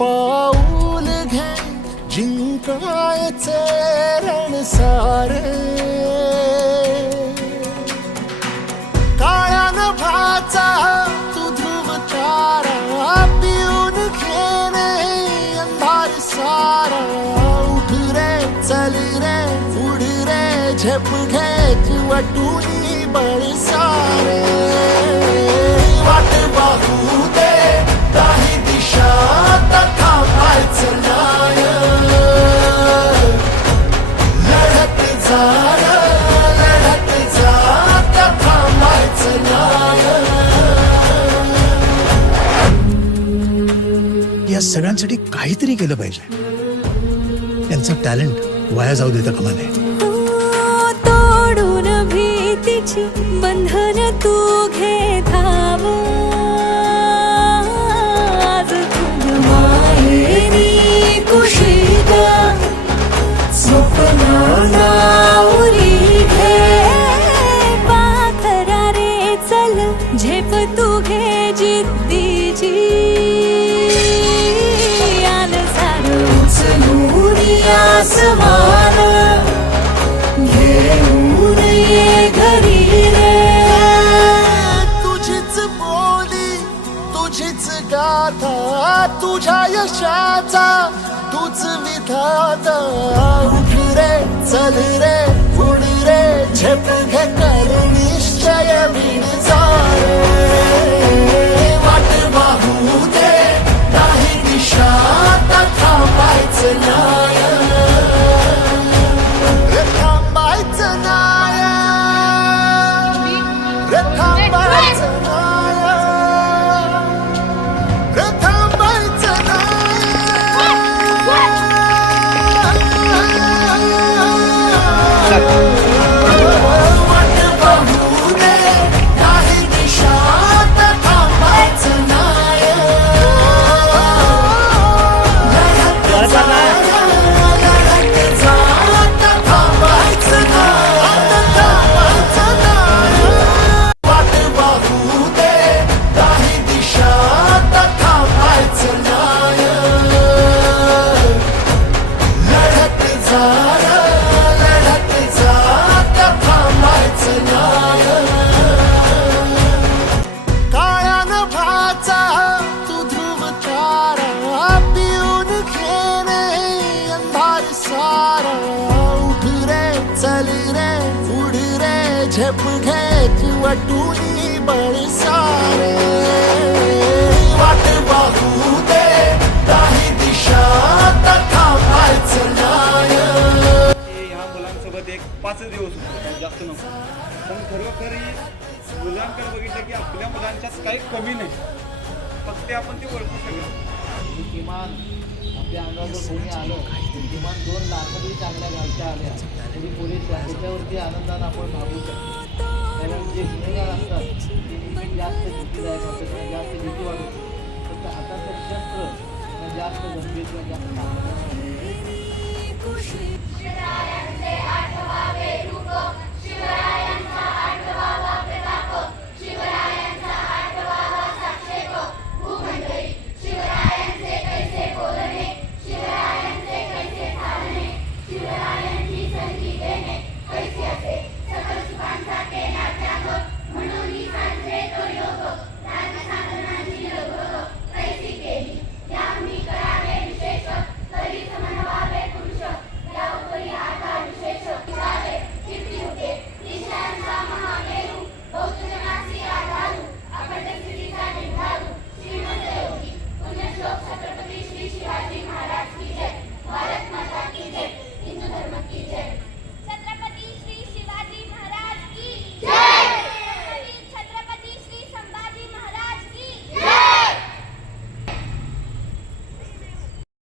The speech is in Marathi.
पाऊल घे जिंकायचे रण सारे काळ्या नभाचा तू ध्रुव तारा पिऊन घेणे अंधार सारा. उठ रे चल रे उड रे झेप घे तू अटुनी बळसा. सगळ्यांसाठी काहीतरी केलं पाहिजे. त्यांचं टॅलेंट वाया जाऊ देता कामा नये तोडून भीतीची बंधन तू घे धाव कुशीत स्वप्नाला उरी घे. पाखरा रे चल झेप तू घे जिद्दीची. आसमान घेऊन ये घरी रे तुझीच बोली तुझीच गाथा तुझ्या यशाचा तूच विधाता. उठ रे चल रे उड रे झेप घे कर निश्चय विण वाट वाहू दे नाही दिशा आता थांबायचं ना सारा उठ रे चल रे उड रे झेप घे तू वाटून बळ सारे वाट पाहू दे काही दिशा आता थांबायचं नाही ह्या मुलांसोबत एक पाच दिवस होतो जास्त नको पण खरोखर मुलांकडे बघितलं की आपल्या मुलांच्यात काही कमी नाही. फक्त आपण ते ओळखू शकतो किमान आपल्या अंगावर कोणी आलं किमान दोन लाख तरी चांगल्या गावच्या आल्या. तरी पोलीस त्याच्यावरती आनंदानं आपण भागू शकतो. कारण जे गुन्हेगार असतात ते नेहमी जास्त भीतीदायक असतात त्यांना जास्त भीती वाटत फक्त हाताचं शस्त्र त्यांना जास्त गंभीर किंवा जास्त